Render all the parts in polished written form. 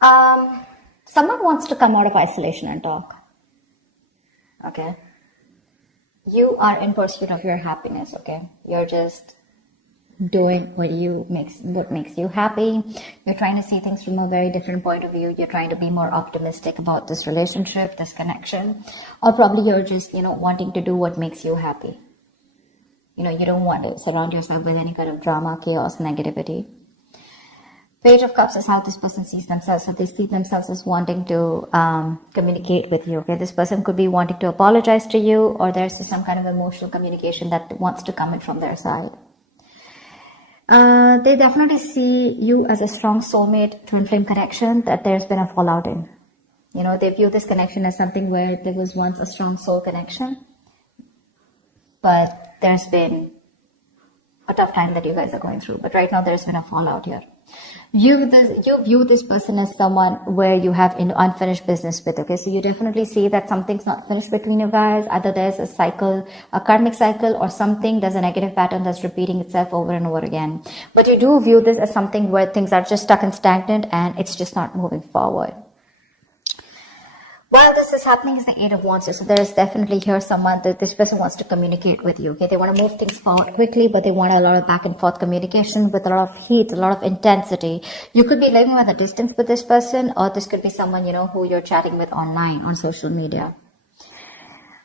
Someone wants to come out of isolation and talk. Okay. You are in pursuit of your happiness, okay? You're just doing what makes you happy. You're trying to see things from a very different point of view. You're trying to be more optimistic about this relationship, this connection. Or probably you're just, wanting to do what makes you happy. You don't want to surround yourself with any kind of drama, chaos, negativity. Page of Cups is how this person sees themselves. So they see themselves as wanting to communicate with you. Okay, this person could be wanting to apologize to you, or there's some kind of emotional communication that wants to come in from their side. They definitely see you as a strong soulmate, twin flame connection that there's been a fallout in. They view this connection as something where there was once a strong soul connection, but there's been a tough time that you guys are going through. But right now there's been a fallout here. You view this person as someone where you have unfinished business with, okay? So you definitely see that something's not finished between you guys. Either there's a cycle, a karmic cycle, or there's a negative pattern that's repeating itself over and over again. But you do view this as something where things are just stuck and stagnant and it's just not moving forward. While this is happening is the Eight of Wands. So there is definitely here someone that this person wants to communicate with you. Okay, they want to move things forward quickly, but they want a lot of back and forth communication with a lot of heat, a lot of intensity. You could be living at a distance with this person, or this could be someone, who you're chatting with online on social media.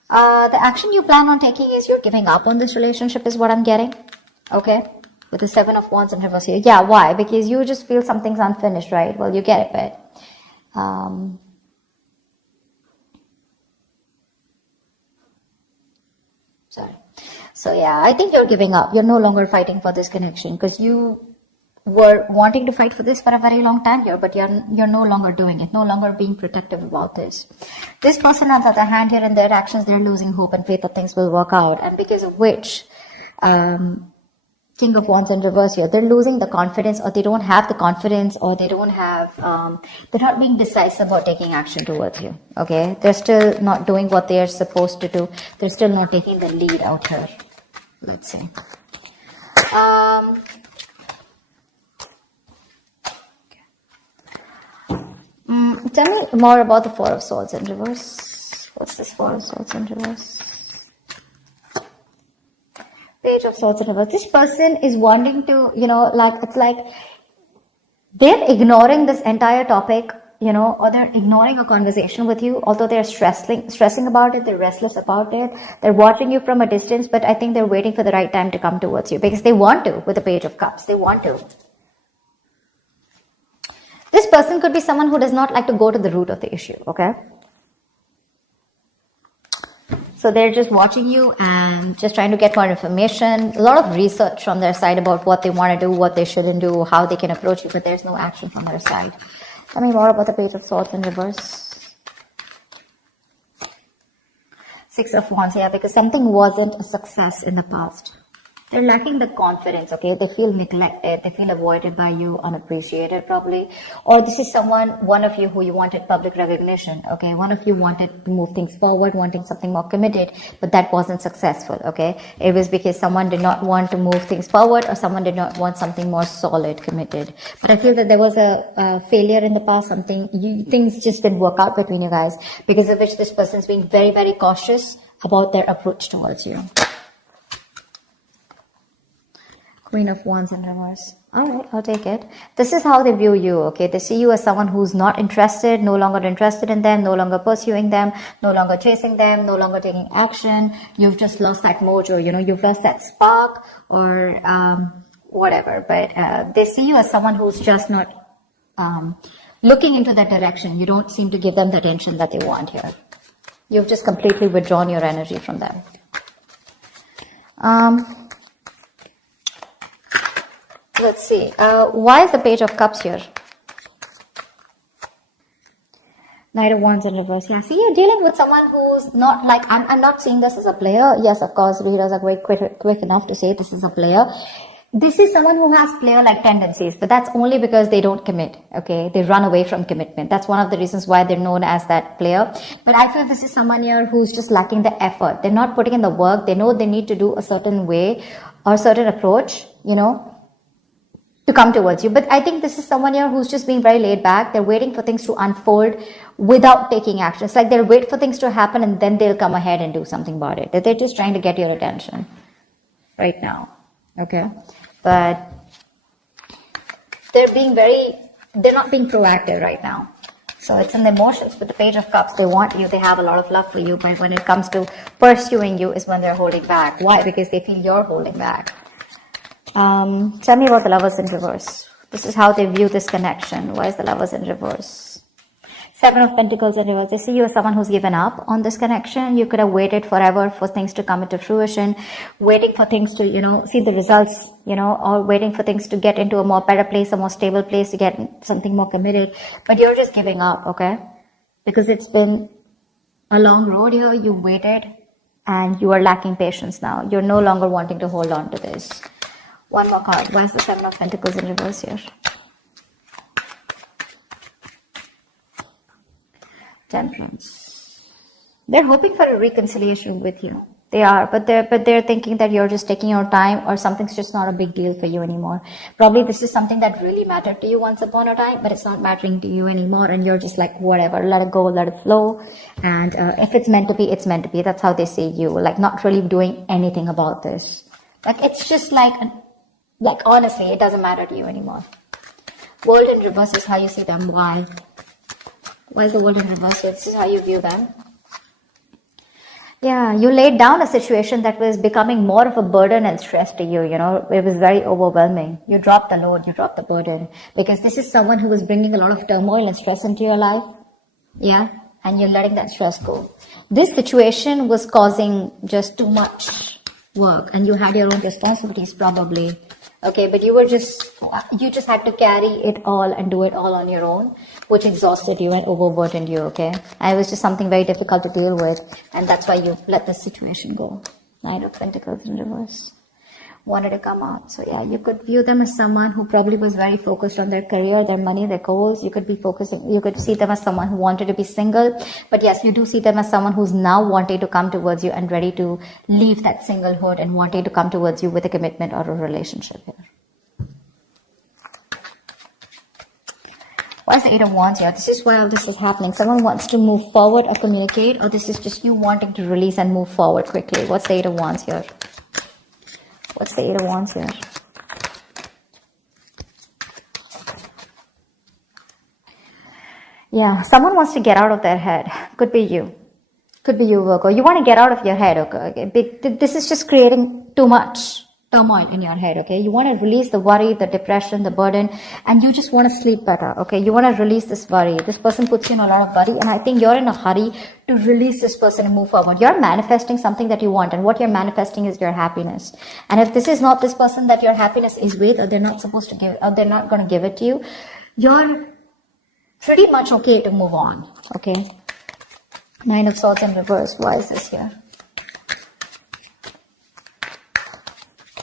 The action you plan on taking is you're giving up on this relationship is what I'm getting. Okay, with the Seven of Wands in reverse here. Yeah, why? Because you just feel something's unfinished, right? Well, you get it, but So yeah, I think you're giving up. You're no longer fighting for this connection because you were wanting to fight for this for a very long time here, but you're no longer doing it, no longer being protective about this. This person, on the other hand, here in their actions, they're losing hope and faith that things will work out, and because of which, King of Wands in reverse here, they're losing the confidence, or they don't have the confidence, or they don't have, they're not being decisive about taking action towards you. Okay, they're still not doing what they are supposed to do. They're still not taking the lead out here. Let's see. Tell me more about the Four of Swords in reverse. What's this Four of Swords in reverse? Page of Swords in reverse. This person is wanting to, it's like they're ignoring this entire topic, or they're ignoring a conversation with you, although they're stressing about it, they're restless about it, they're watching you from a distance, but I think they're waiting for the right time to come towards you because they want to with the Page of Cups. They want to. This person could be someone who does not like to go to the root of the issue, okay? So they're just watching you and just trying to get more information, a lot of research from their side about what they want to do, what they shouldn't do, how they can approach you, but there's no action from their side. Tell me more about the Page of Swords in reverse. Six of Wands, yeah, because something wasn't a success in the past. They're lacking the confidence, okay? They feel neglected, they feel avoided by you, unappreciated probably. Or this is one of you who you wanted public recognition, okay? One of you wanted to move things forward, wanting something more committed, but that wasn't successful, okay? It was because someone did not want to move things forward, or someone did not want something more solid, committed. But I feel that there was a failure in the past, things just didn't work out between you guys, because of which this person's being very, very cautious about their approach towards you. Queen of Wands in reverse. All right, I'll take it. This is how they view you, okay? They see you as someone who's not interested, no longer interested in them, no longer pursuing them, no longer chasing them, no longer taking action. You've just lost that mojo, you've lost that spark or whatever. But they see you as someone who's just not looking into that direction. You don't seem to give them the attention that they want here. You've just completely withdrawn your energy from them. Let's see. Why is the Page of Cups here? Knight of Wands in reverse. Yeah, see, you're dealing with someone who's not like, I'm not seeing this as a player. Yes, of course, readers are quick enough to say this is a player. This is someone who has player-like tendencies, but that's only because they don't commit, okay? They run away from commitment. That's one of the reasons why they're known as that player. But I feel this is someone here who's just lacking the effort. They're not putting in the work. They know they need to do a certain way or a certain approach, to come towards you. But I think this is someone here who's just being very laid back. They're waiting for things to unfold without taking action. It's like they'll wait for things to happen and then they'll come ahead and do something about it. They're just trying to get your attention right now. Okay? But they're not being proactive right now. So it's in the emotions. With the Page of Cups, they want you, they have a lot of love for you, but when it comes to pursuing you is when they're holding back. Why? Because they feel you're holding back. Tell me about the Lovers in reverse. This is how they view this connection. Why is the Lovers in reverse? Seven of Pentacles in reverse. They see you as someone who's given up on this connection. You could have waited forever for things to come into fruition, waiting for things to, see the results, or waiting for things to get into a more better place, a more stable place, to get something more committed. But you're just giving up, okay? Because it's been a long road here. You waited and you are lacking patience now. You're no longer wanting to hold on to this. One more card. Why is the Seven of Pentacles in reverse here? Temperance. They're hoping for a reconciliation with you. They are, but they're thinking that you're just taking your time, or something's just not a big deal for you anymore. Probably this is something that really mattered to you once upon a time, but it's not mattering to you anymore, and you're just like, whatever, let it go, let it flow. And if it's meant to be, it's meant to be. That's how they see you, like not really doing anything about this. Like it's just like honestly, it doesn't matter to you anymore. World in reverse is how you see them. Why? Why is the World in reverse? This is how you view them. Yeah, you laid down a situation that was becoming more of a burden and stress to you, It was very overwhelming. You dropped the load, you dropped the burden. Because this is someone who was bringing a lot of turmoil and stress into your life. Yeah, and you're letting that stress go. This situation was causing just too much work, and you had your own responsibilities probably. Okay, but you just had to carry it all and do it all on your own, which exhausted you and overburdened you, okay? And it was just something very difficult to deal with, and that's why you let the situation go. Knight of Pentacles in reverse. Wanted to come out. So yeah, you could view them as someone who probably was very focused on their career, their money, their goals. You could see them as someone who wanted to be single. But yes, you do see them as someone who's now wanting to come towards you and ready to leave that singlehood and wanting to come towards you with a commitment or a relationship here. Why is the Eight of Wands here? This is why all this is happening. Someone wants to move forward or communicate, or this is just you wanting to release and move forward quickly. What's the Eight of Wands here? What's the Eight of Wands here? Yeah, someone wants to get out of their head. Could be you. Could be you, Virgo. You want to get out of your head, okay? This is just creating too much turmoil in your head, okay? You want to release the worry, the depression, the burden, and you just want to sleep better, okay? You want to release this worry. This person puts you in a lot of worry, and I think you're in a hurry to release this person and move forward. You're manifesting something that you want, and what you're manifesting is your happiness. And if this is not this person that your happiness is with, or they're not supposed to give, or they're not going to give it to you, you're pretty much okay to move on, okay? Nine of Swords in reverse. Why is this here?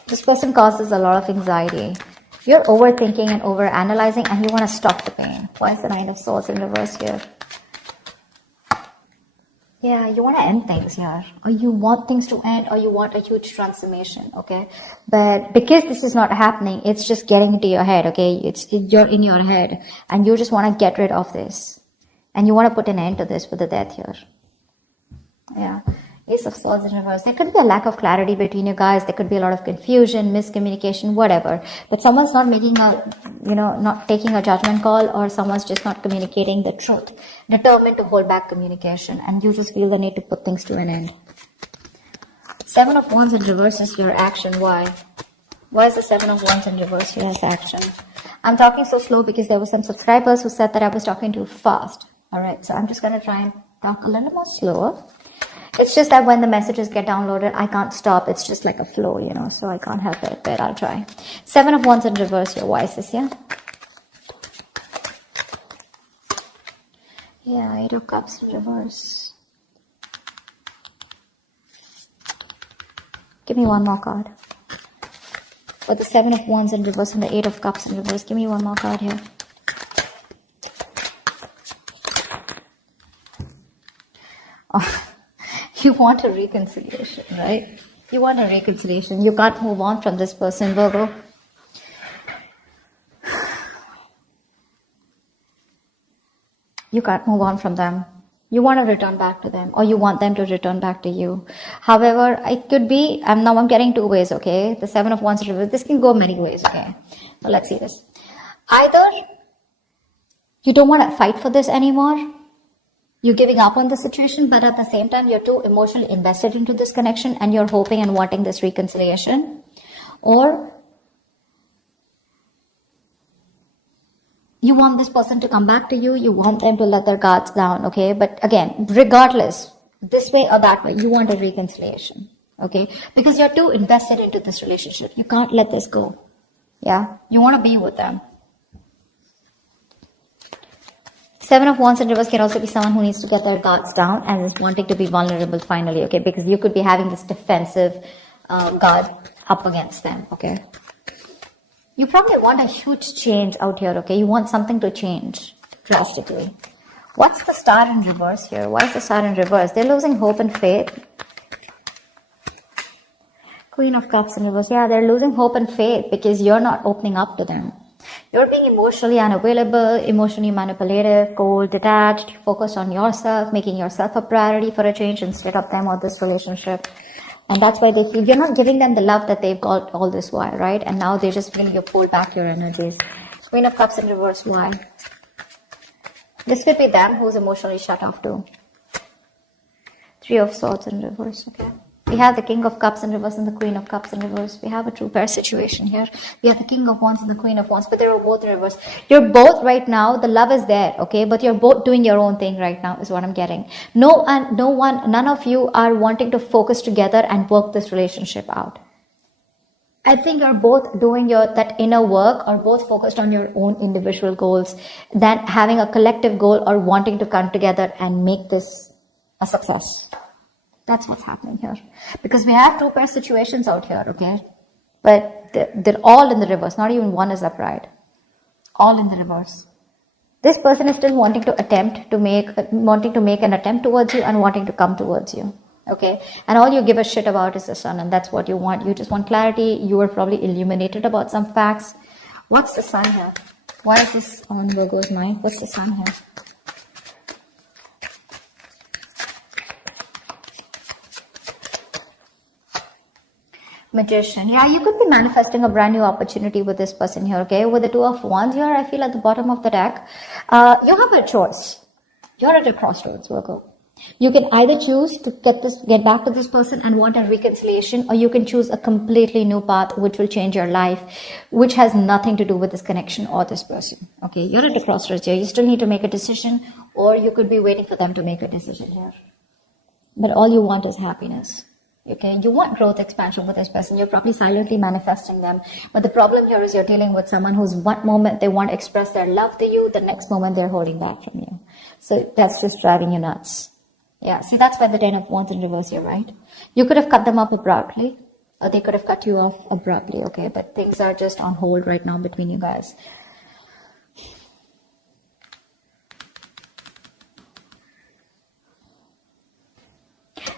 This person causes a lot of anxiety. You're overthinking and overanalyzing, and you want to stop the pain. Why is the Nine of Swords in reverse here? Yeah, you want to end things here. Or you want things to end, or you want a huge transformation, okay? But because this is not happening, it's just getting into your head, okay? You're in your head, and you just want to get rid of this. And you want to put an end to this with the Death here. Yeah. Ace of Swords in reverse. There could be a lack of clarity between you guys. There could be a lot of confusion, miscommunication, whatever. But someone's not making not taking a judgment call, or someone's just not communicating the truth. Determined to hold back communication, and you just feel the need to put things to an end. Seven of Wands in reverse is your action. Why? Why is the Seven of Wands in reverse here as action? I'm talking so slow because there were some subscribers who said that I was talking too fast. Alright, so I'm just going to try and talk a little more slower. It's just that when the messages get downloaded, I can't stop. It's just like a flow, so I can't help it, but I'll try. Seven of Wands in reverse here. Why is this here? Yeah, Eight of Cups in reverse. Give me one more card. For the Seven of Wands in reverse and the Eight of Cups in reverse, give me one more card here. Oh. You want a reconciliation, right? You want a reconciliation. You can't move on from this person, Virgo. You can't move on from them. You want to return back to them, or you want them to return back to you. However, it could be, I'm getting two ways, okay? The Seven of Wands reverse. This can go many ways, okay? So let's see this. Either you don't want to fight for this anymore. You're giving up on the situation, but at the same time, you're too emotionally invested into this connection and you're hoping and wanting this reconciliation. Or you want this person to come back to you. You want them to let their guards down, okay? But again, regardless, this way or that way, you want a reconciliation, okay? Because you're too invested into this relationship. You can't let this go, yeah? You want to be with them. Seven of Wands in reverse can also be someone who needs to get their guards down and is wanting to be vulnerable finally, okay? Because you could be having this defensive guard up against them, okay? You probably want a huge change out here, okay? You want something to change drastically. What's the Star in reverse here? Why is the Star in reverse? They're losing hope and faith. Queen of Cups in reverse. Yeah, they're losing hope and faith because you're not opening up to them. You're being emotionally unavailable, emotionally manipulative, cold, detached, focused on yourself, making yourself a priority for a change instead of them or this relationship. And that's why they feel you're not giving them the love that they've got all this while, right? And now they just feel you pull back your energies. Queen of Cups in reverse, why? This could be them who's emotionally shut off too. Three of Swords in reverse, okay? We have the King of Cups in reverse and the Queen of Cups in reverse. We have a true pair situation here. We have the King of Wands and the Queen of Wands, but they're both in reverse. You're both right now, the love is there, okay? But you're both doing your own thing right now is what I'm getting. None of you are wanting to focus together and work this relationship out. I think you're both doing that inner work or both focused on your own individual goals than having a collective goal or wanting to come together and make this a success. That's what's happening here. Because we have two pair situations out here, okay? But they're all in the reverse. Not even one is upright. All in the reverse. This person is still wanting to make an attempt towards you and wanting to come towards you. Okay? And all you give a shit about is the Sun, and that's what you want. You just want clarity. You are probably illuminated about some facts. What's the Sun here? Why is this on Virgo's mind? What's the Sun here? Magician. Yeah, you could be manifesting a brand new opportunity with this person here, okay? With the Two of Wands here, I feel at the bottom of the deck, you have a choice. You're at a crossroads, Virgo. You can either choose to get back to this person and want a reconciliation, or you can choose a completely new path which will change your life, which has nothing to do with this connection or this person. Okay, you're at a crossroads here. You still need to make a decision, or you could be waiting for them to make a decision here. But all you want is happiness. Okay, you want growth, expansion with this person. You're probably silently manifesting them. But the problem here is you're dealing with someone who's one moment they want to express their love to you, the next moment they're holding back from you. So that's just driving you nuts. Yeah, see, that's why the Ten of Wands in reverse here, right? You could have cut them up abruptly, or they could have cut you off abruptly, okay? But things are just on hold right now between you guys.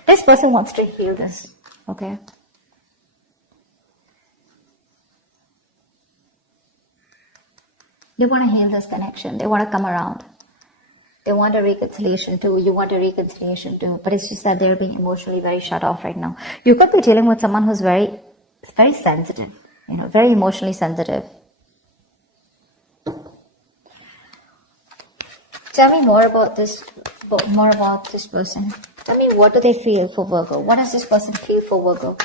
This person wants to heal this, okay? They want to heal this connection. They want to come around. They want a reconciliation too. You want a reconciliation too. But it's just that they're being emotionally very shut off right now. You could be dealing with someone who's very sensitive, very emotionally sensitive. Tell me more about this person. Tell me, what do they feel for Virgo? What does this person feel for Virgo?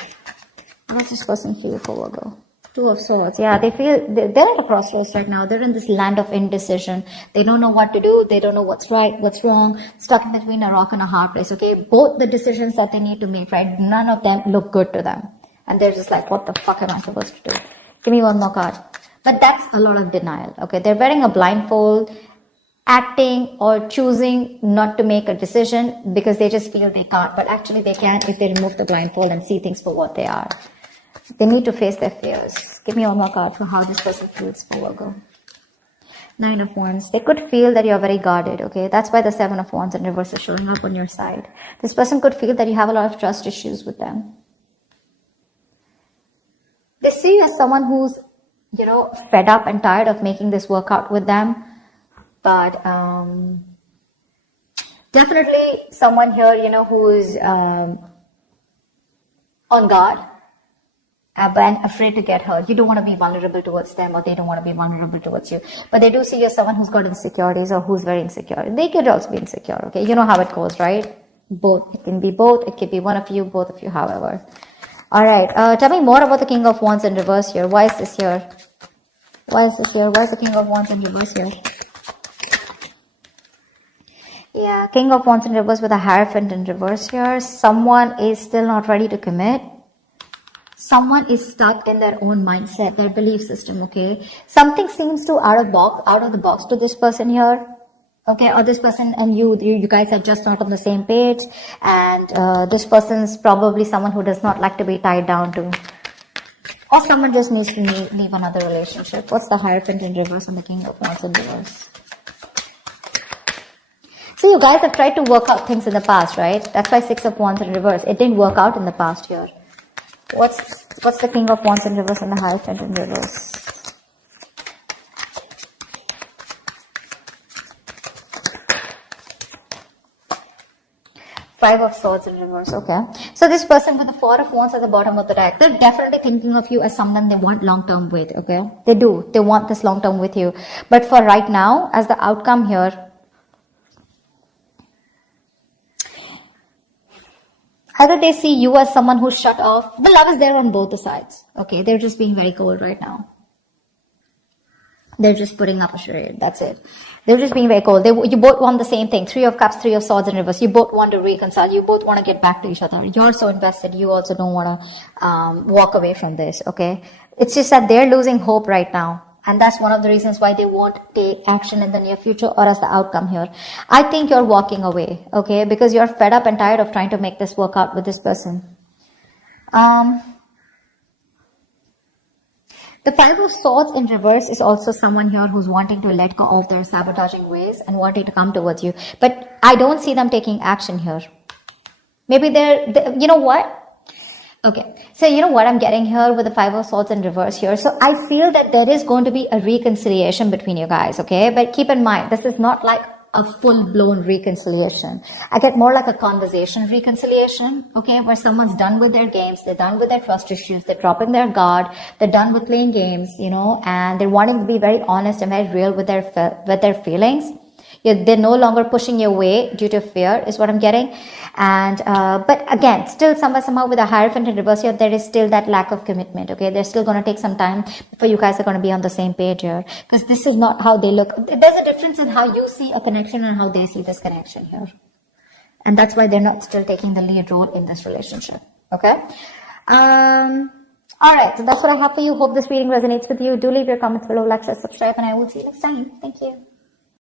What does this person feel for Virgo? Two of Swords. Yeah, they're at a crossroads right now. They're in this land of indecision. They don't know what to do. They don't know what's right, what's wrong. Stuck in between a rock and a hard place, okay? Both the decisions that they need to make, right? None of them look good to them. And they're just like, what the fuck am I supposed to do? Give me one more card. But that's a lot of denial, okay? They're wearing a blindfold, acting or choosing not to make a decision because they just feel they can't. But actually they can if they remove the blindfold and see things for what they are. They need to face their fears. Give me one more card for how this person feels for Virgo. Nine of Wands. They could feel that you're very guarded, okay? That's why the Seven of Wands in reverse is showing up on your side. This person could feel that you have a lot of trust issues with them. They see you as someone who's, fed up and tired of making this work out with them. But Definitely someone here, you know, who is on guard, but afraid to get hurt. You don't want to be vulnerable towards them, or they don't want to be vulnerable towards you. But they do see you as someone who's got insecurities or who's very insecure. They could also be insecure, okay? You know how it goes, right? Both. It can be both. It could be one of you, both of you, however. All right. Tell me more about the King of Wands in reverse here. Why is this here? Why is this here? Why is the King of Wands in reverse here? Yeah, King of Wands in reverse with a Hierophant in reverse here. Someone is still not ready to commit. Someone is stuck in their own mindset, their belief system, okay? Something seems to out of the box to this person here, okay? Or this person and you guys are just not on the same page, and this person's probably someone who does not like to be tied down to, or someone just needs to leave another relationship. What's the Hierophant in reverse and the King of Wands in reverse? So you guys have tried to work out things in the past, right? That's why Six of Wands in reverse. It didn't work out in the past here. What's the King of Wands in reverse and the Hierophant in reverse? Five of Swords in reverse, okay. So this person with the Four of Wands at the bottom of the deck, they're definitely thinking of you as someone they want long-term with, okay. They do. They want this long-term with you. But for right now, as the outcome here, either they see you as someone who's shut off. The love is there on both the sides. Okay, they're just being very cold right now. They're just putting up a charade. That's it. They're just being very cold. You both want the same thing. Three of Cups, Three of Swords in reverse. You both want to reconcile. You both want to get back to each other. You're so invested. You also don't want to walk away from this. Okay, it's just that they're losing hope right now. And that's one of the reasons why they won't take action in the near future or as the outcome here. I think you're walking away, okay? Because you're fed up and tired of trying to make this work out with this person. The Five of Swords in reverse is also someone here who's wanting to let go of their sabotaging ways and wanting to come towards you. But I don't see them taking action here. Maybe you know what? Okay, so you know what I'm getting here with the Five of Swords in reverse here. So I feel that there is going to be a reconciliation between you guys, okay? But keep in mind, this is not like a full-blown reconciliation. I get more like a conversation reconciliation, okay? Where someone's done with their games, they're done with their trust issues, they're dropping their guard, they're done with playing games, you know, and they're wanting to be very honest and very real with their feelings. They're no longer pushing you away due to fear, is what I'm getting. And but again, still somehow with a Hierophant in reverse here, there is still that lack of commitment. Okay, they're still going to take some time before you guys are going to be on the same page here, because this is not how they look. There's a difference in how you see a connection and how they see this connection here, and that's why they're not still taking the lead role in this relationship. Okay. All right, so that's what I have for you. Hope this reading resonates with you. Do leave your comments below, like, share, subscribe, and I will see you next time. Thank you.